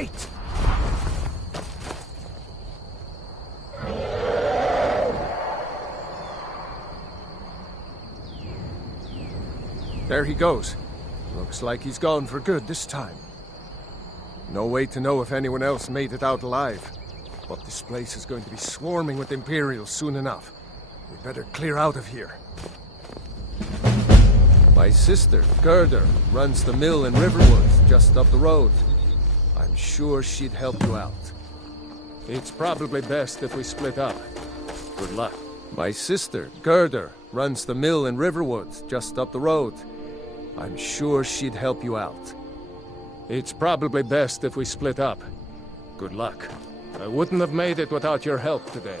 Wait! There he goes. Looks like he's gone for good this time. No way to know if anyone else made it out alive. But this place is going to be swarming with Imperials soon enough. We better clear out of here. My sister, Gerdur, runs the mill in Riverwood, just up the road. I'm sure she'd help you out. It's probably best if we split up. Good luck. My sister, Gerdur, runs the mill in Riverwood, just up the road. I'm sure she'd help you out. It's probably best if we split up. Good luck. I wouldn't have made it without your help today.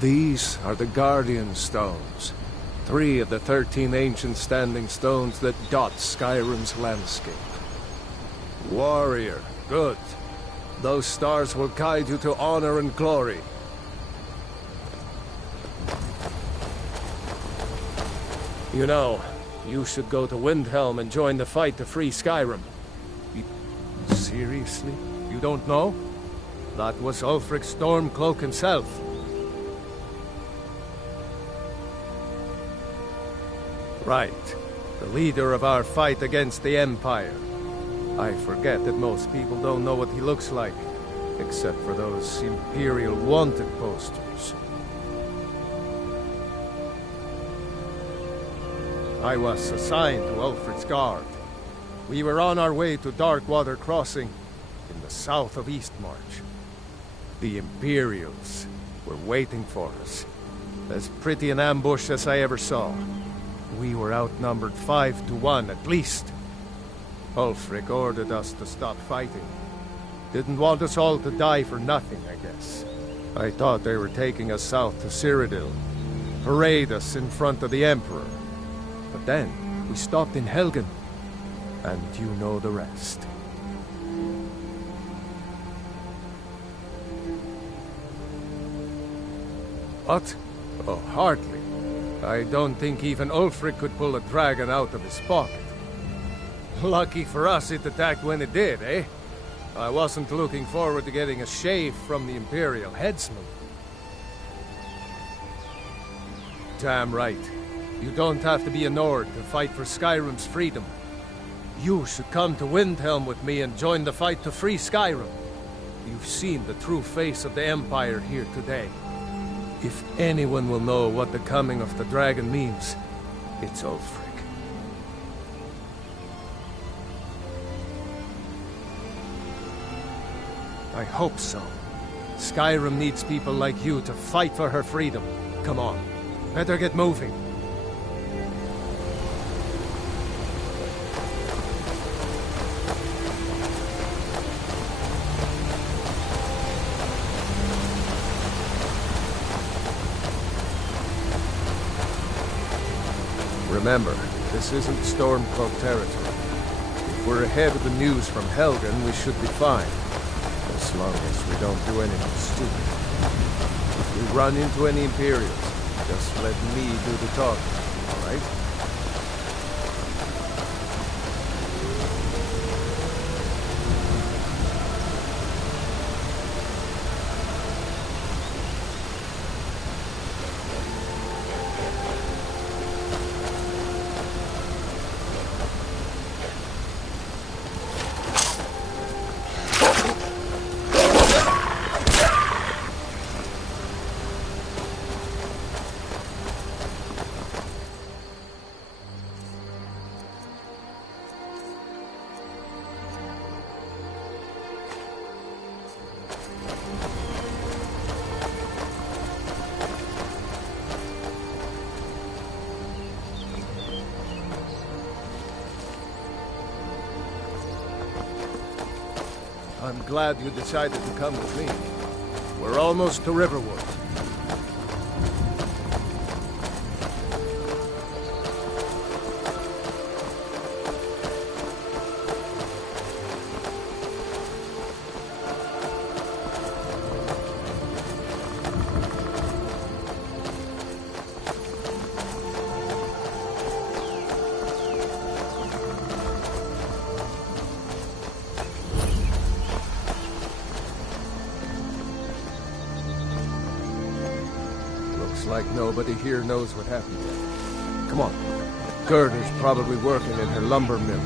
These are the Guardian Stones. 3 of the 13 ancient standing stones that dot Skyrim's landscape. Warrior, good. Those stars will guide you to honor and glory. You know, you should go to Windhelm and join the fight to free Skyrim. Seriously? You don't know? That was Ulfric Stormcloak himself. Right. The leader of our fight against the Empire. I forget that most people don't know what he looks like, except for those Imperial wanted posters. I was assigned to Ulfric's guard. We were on our way to Darkwater Crossing, in the south of Eastmarch. The Imperials were waiting for us. As pretty an ambush as I ever saw. We were outnumbered 5 to 1 at least. Ulfric ordered us to stop fighting. Didn't want us all to die for nothing, I guess. I thought they were taking us south to Cyrodiil. Parade us in front of the Emperor. But then, we stopped in Helgen. And you know the rest. What? Oh, hardly. I don't think even Ulfric could pull a dragon out of his pocket. Lucky for us it attacked when it did, eh? I wasn't looking forward to getting a shave from the Imperial headsman. Damn right. You don't have to be a Nord to fight for Skyrim's freedom. You should come to Windhelm with me and join the fight to free Skyrim. You've seen the true face of the Empire here today. If anyone will know what the coming of the dragon means, it's Ulfric. I hope so. Skyrim needs people like you to fight for her freedom. Come on, better get moving. Remember, this isn't Stormcloak territory. If we're ahead of the news from Helgen, we should be fine. As long as we don't do anything stupid. If we run into any Imperials, just let me do the talking, alright? right? I'm glad you decided to come with me. We're almost to Riverwood. Like nobody here knows what happened yet. Come on. Gerda's probably working in her lumber mill.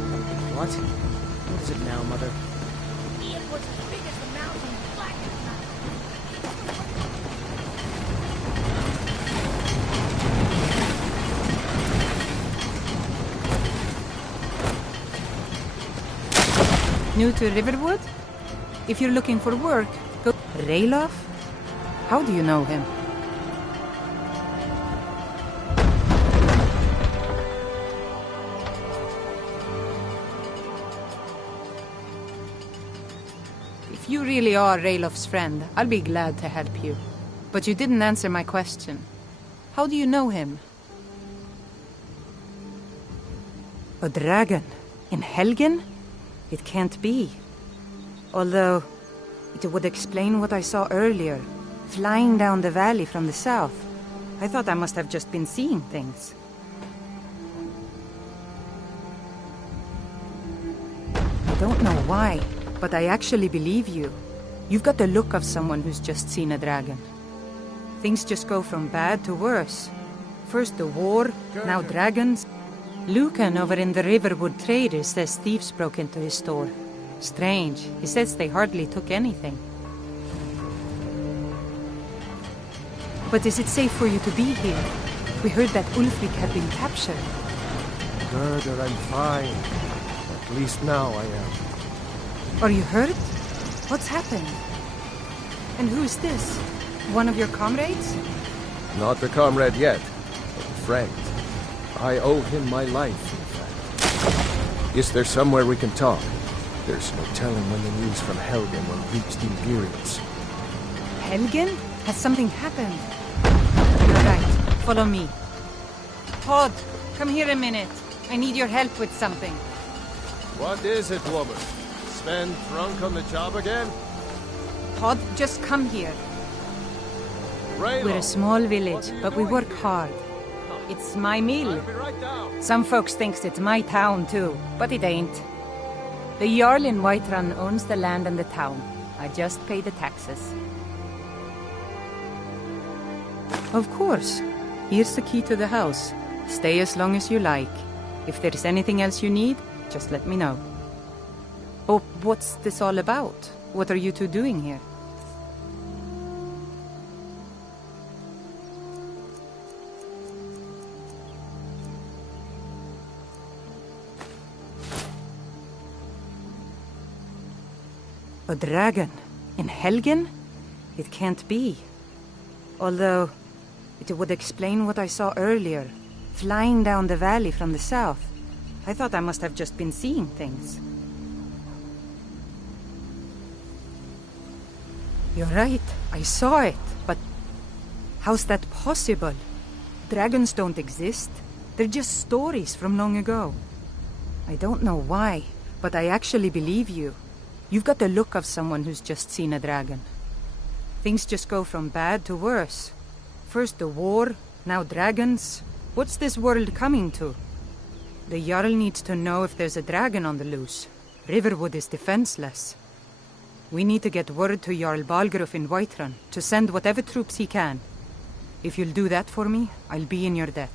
What? What is it now, Mother? It was as big as the mountain, black as New to Riverwood? If you're looking for work, go... Ralof? How do you know him? If you really are Ralof's friend, I'll be glad to help you. But you didn't answer my question. How do you know him? A dragon? In Helgen? It can't be. Although, it would explain what I saw earlier, flying down the valley from the south. I thought I must have just been seeing things. I don't know why, but I actually believe you. You've got the look of someone who's just seen a dragon. Things just go from bad to worse. First the war, now dragons. Lucan over in the Riverwood Traders says thieves broke into his store. Strange. He says they hardly took anything. But is it safe for you to be here? We heard that Ulfric had been captured. Gerda, I'm fine. At least now I am. Are you hurt? What's happened? And who's this? One of your comrades? Not a comrade yet, but a friend. I owe him my life, in fact. Is there somewhere we can talk? There's no telling when the news from Helgen will reach the Imperials. Helgen? Has something happened? You're right. Follow me. Todd, come here a minute. I need your help with something. What is it, woman? Sven drunk on the job again? Todd, just come here. Ralof, We're a small village, what are you but we doing work here? hard. It's my mill. I'll be right down. Some folks thinks it's my town too, but it ain't. The Jarl in Whiterun owns the land and the town. I just pay the taxes. Of course. Here's the key to the house. Stay as long as you like. If there's anything else you need, just let me know. Oh, what's this all about? What are you two doing here? A dragon? In Helgen? It can't be. Although, it would explain what I saw earlier, flying down the valley from the south. I thought I must have just been seeing things. You're right, I saw it, but how's that possible? Dragons don't exist. They're just stories from long ago. I don't know why, but I actually believe you. You've got the look of someone who's just seen a dragon. Things just go from bad to worse. First the war, now dragons. What's this world coming to? The Jarl needs to know if there's a dragon on the loose. Riverwood is defenseless. We need to get word to Jarl Balgruuf in Whiterun to send whatever troops he can. If you'll do that for me, I'll be in your debt.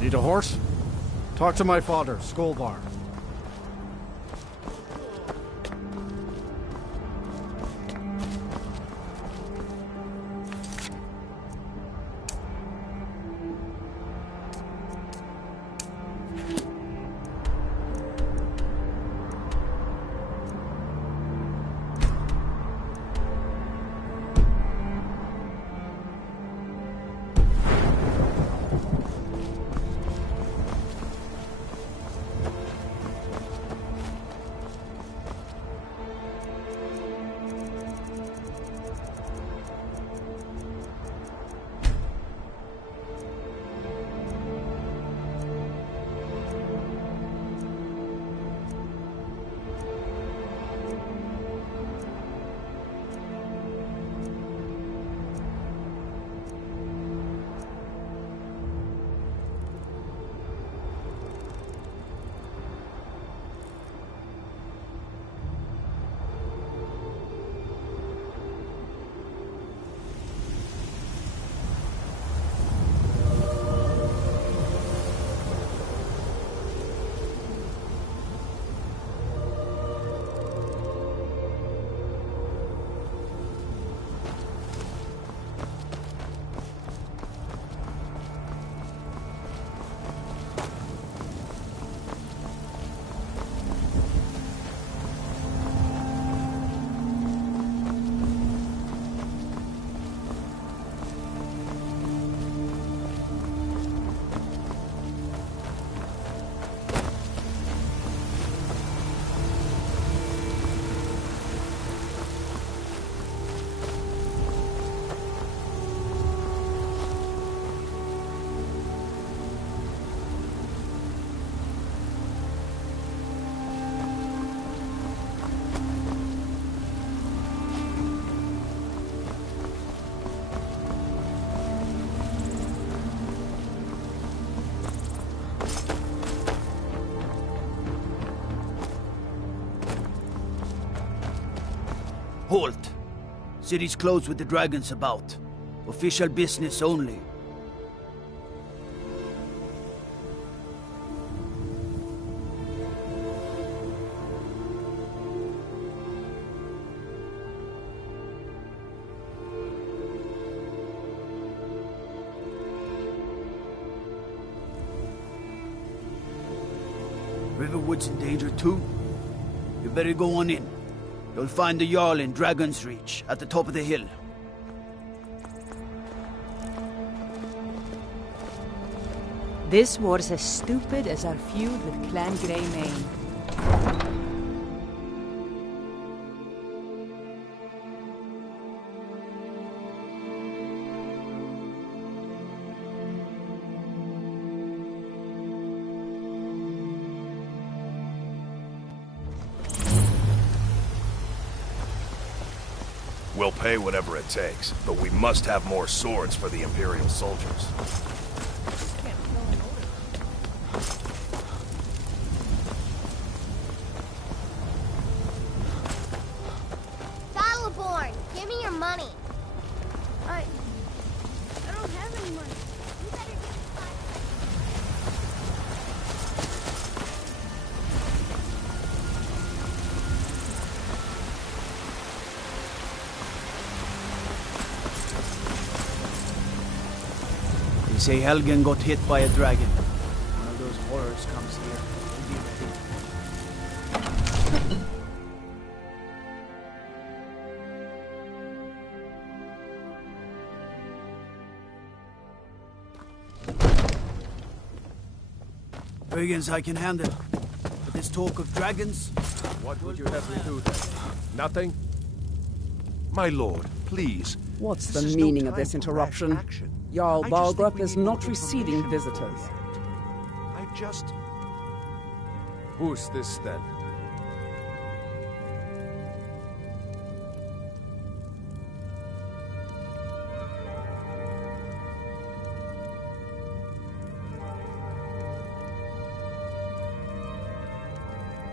Need a horse? Talk to my father, Skolvar. Halt! City's closed with the dragons about. Official business only. Riverwood's in danger too? You better go on in. You'll find the Jarl in Dragon's Reach, at the top of the hill. This war's as stupid as our feud with Clan Greymane. We'll pay whatever it takes, but we must have more swords for the Imperial soldiers. Battleborn, give me your money. I don't have any money. You better give me $5. They say Helgen got hit by a dragon. One of those horrors comes here. We'll be ready. Brigands I can handle. But this talk of dragons... What would you have me do then? Nothing? My lord, please. What's the This is no meaning of time this for rash interruption? action. Jarl I just think Balgrup we is need not more receiving information before visitors. we act. I just... Who's this then?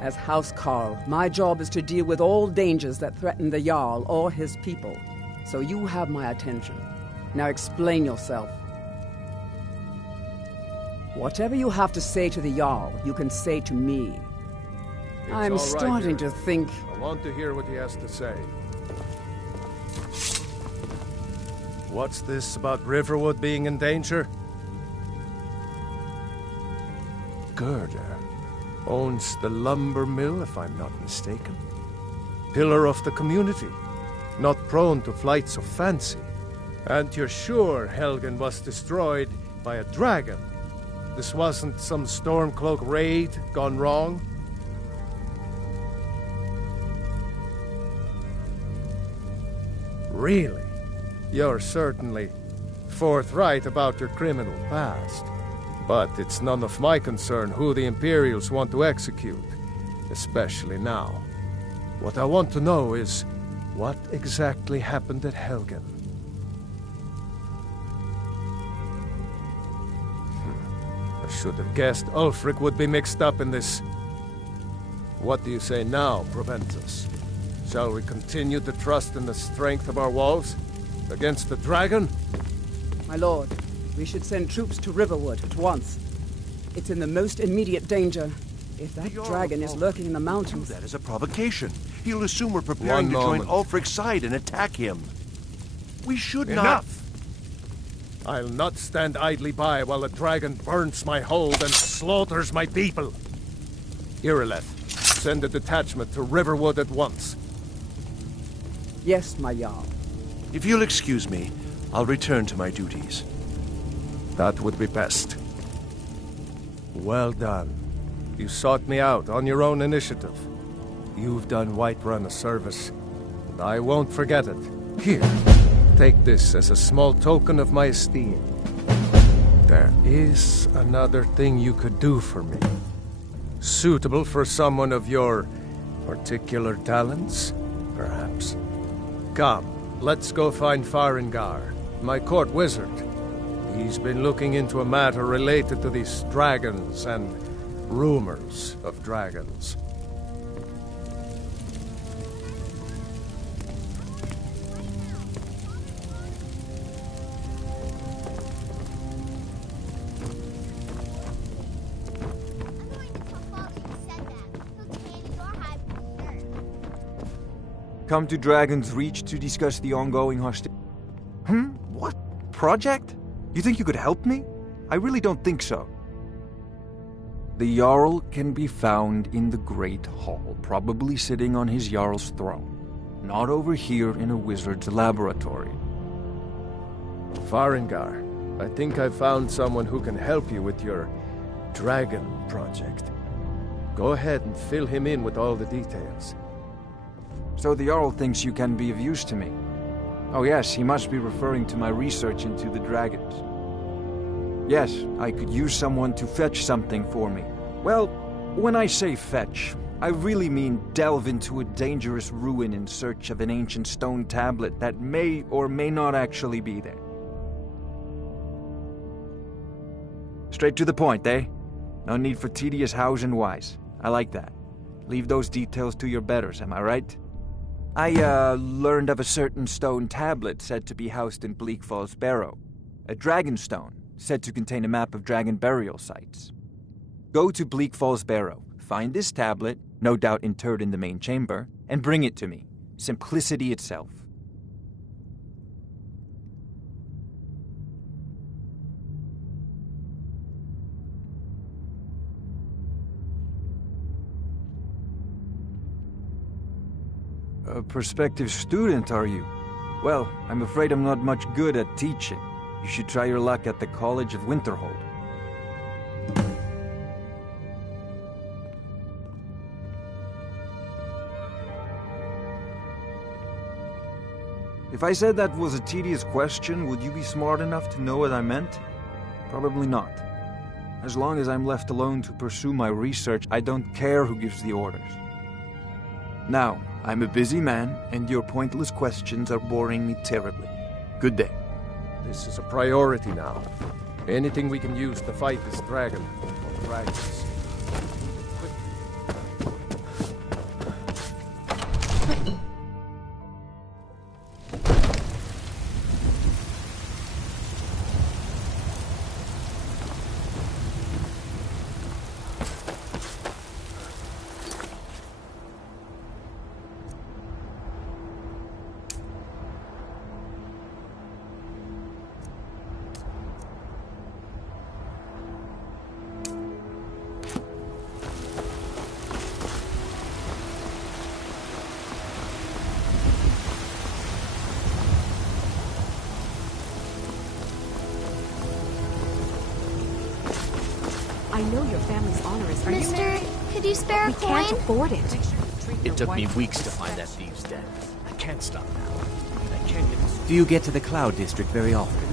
As House Carl, my job is to deal with all dangers that threaten the Jarl or his people. So you have my attention. Now explain yourself. Whatever you have to say to the Jarl, you can say to me. I'm all right, starting dear. to think... I want to hear what he has to say. What's this about Riverwood being in danger? Gerda owns the lumber mill, if I'm not mistaken. Pillar of the community, not prone to flights of fancy. And you're sure Helgen was destroyed by a dragon? This wasn't some Stormcloak raid gone wrong? Really? You're certainly forthright about your criminal past. But it's none of my concern who the Imperials want to execute, especially now. What I want to know is, what exactly happened at Helgen? I should have guessed Ulfric would be mixed up in this. What do you say now, Proventus? Shall we continue to trust in the strength of our walls against the dragon? My lord, we should send troops to Riverwood at once. It's in the most immediate danger. If that dragon is lurking in the mountains... That is a provocation. He'll assume we're preparing to join Ulfric's side and attack him. We should not... Enough! I'll not stand idly by while the dragon burns my hold and slaughters my people. Irileth, send a detachment to Riverwood at once. Yes, my Jarl. If you'll excuse me, I'll return to my duties. That would be best. Well done. You sought me out on your own initiative. You've done Whiterun a service, and I won't forget it. Here, take this as a small token of my esteem. There is another thing you could do for me. Suitable for someone of your particular talents, perhaps. Come, let's go find Farengar, my court wizard. He's been looking into a matter related to these dragons and rumors of dragons. Come to Dragon's Reach to discuss the ongoing hostility. What? Project? You think you could help me? I really don't think so. The Jarl can be found in the Great Hall, probably sitting on his Jarl's throne. Not over here in a wizard's laboratory. Farengar, I think I found someone who can help you with your dragon project. Go ahead and fill him in with all the details. So the Jarl thinks you can be of use to me. Oh yes, he must be referring to my research into the dragons. Yes, I could use someone to fetch something for me. Well, when I say fetch, I really mean delve into a dangerous ruin in search of an ancient stone tablet that may or may not actually be there. Straight to the point, eh? No need for tedious hows and whys. I like that. Leave those details to your betters, am I right? I, learned of a certain stone tablet said to be housed in Bleak Falls Barrow. A dragon stone, said to contain a map of dragon burial sites. Go to Bleak Falls Barrow, find this tablet, no doubt interred in the main chamber, and bring it to me. Simplicity itself. A prospective student, are you? Well, I'm afraid I'm not much good at teaching. You should try your luck at the College of Winterhold. If I said that was a tedious question, would you be smart enough to know what I meant? Probably not. As long as I'm left alone to pursue my research, I don't care who gives the orders. Now, I'm a busy man, and your pointless questions are boring me terribly. Good day. This is a priority now. Anything we can use to fight this dragon or dragons. I know your family's honor is... Mister, could you spare a We coin? can't afford it. It took me weeks to find that thieves' den. I can't stop now. I can't get this... Do you get to the Cloud District very often?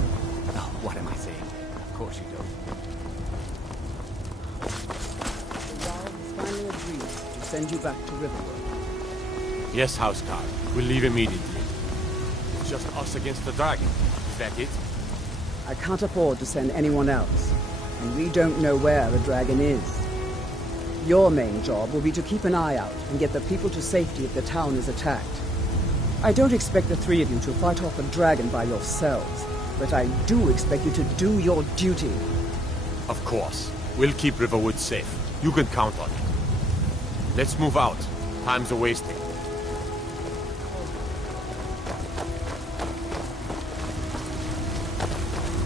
Oh, what am I saying? Of course you don't. The Jarl has finally agreed to send you back to Riverwood. Yes, Housecarl. We'll leave immediately. It's just us against the dragon. Is that it? I can't afford to send anyone else, and we don't know where the dragon is. Your main job will be to keep an eye out and get the people to safety if the town is attacked. I don't expect the three of you to fight off the dragon by yourselves, but I do expect you to do your duty. Of course. We'll keep Riverwood safe. You can count on it. Let's move out. Time's a-wasting.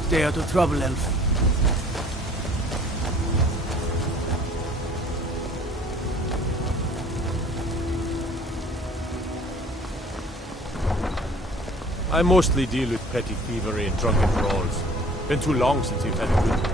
Stay out of trouble, Elf. I mostly deal with petty thievery and drunken brawls. Been too long since you've had a good time.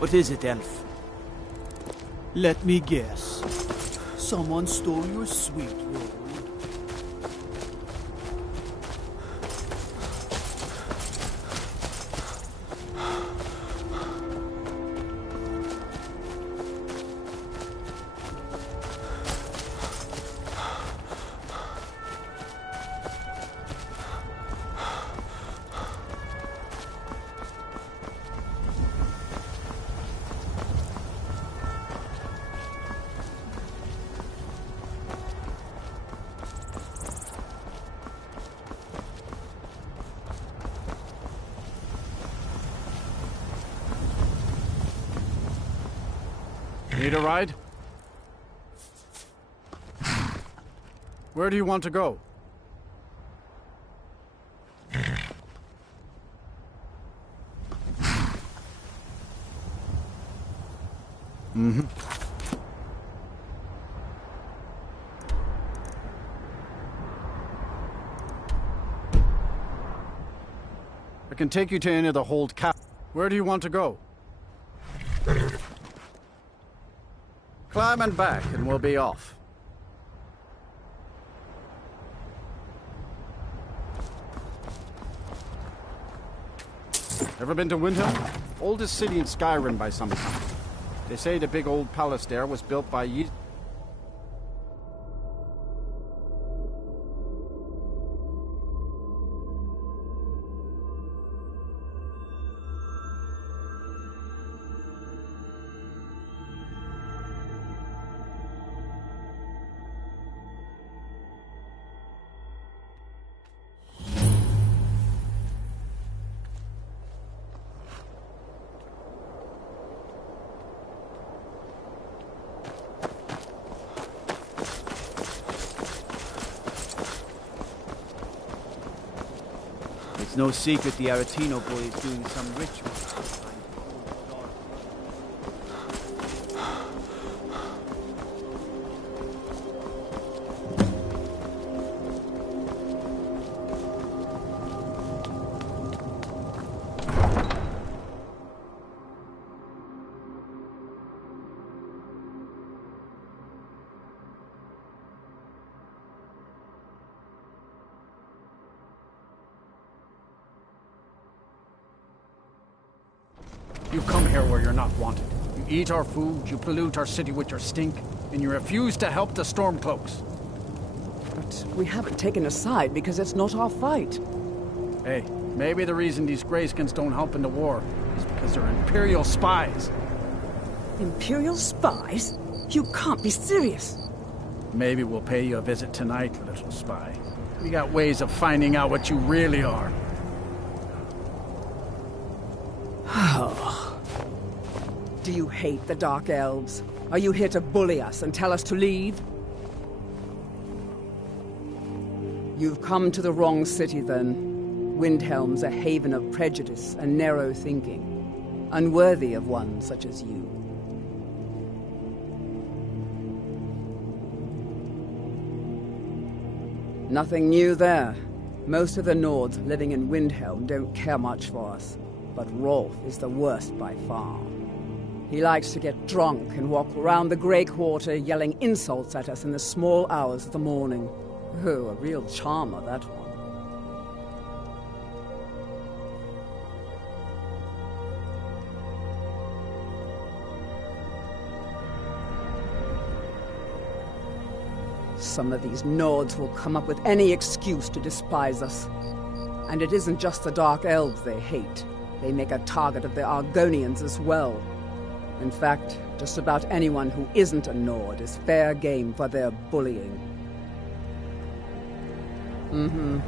What is it, Elf? Let me guess. Someone stole your sweet roll. Need a ride? Where do you want to go? Mm-hmm. I can take you to any of the hold cap. Where do you want to go? Climb and back, and we'll be off. Ever been to Windhelm? Oldest city in Skyrim by some count. They say the big old palace there was built by It's no secret the Aretino boy is doing some ritual. You come here where you're not wanted. You eat our food, you pollute our city with your stink, and you refuse to help the Stormcloaks. But we haven't taken a side because it's not our fight. Hey, maybe the reason these Greyskins don't help in the war is because they're Imperial spies. Imperial spies? You can't be serious. Maybe we'll pay you a visit tonight, little spy. We got ways of finding out what you really are. Do you hate the Dark Elves? Are you here to bully us and tell us to leave? You've come to the wrong city, then. Windhelm's a haven of prejudice and narrow thinking, unworthy of one such as you. Nothing new there. Most of the Nords living in Windhelm don't care much for us, but Rolf is the worst by far. He likes to get drunk and walk around the Grey Quarter yelling insults at us in the small hours of the morning. Oh, a real charmer, that one. Some of these Nords will come up with any excuse to despise us. And it isn't just the Dark Elves they hate. They make a target of the Argonians as well. In fact, just about anyone who isn't a Nord is fair game for their bullying. Mm-hmm.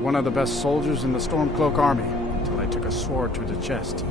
One of the best soldiers in the Stormcloak army, until I took a sword to the chest.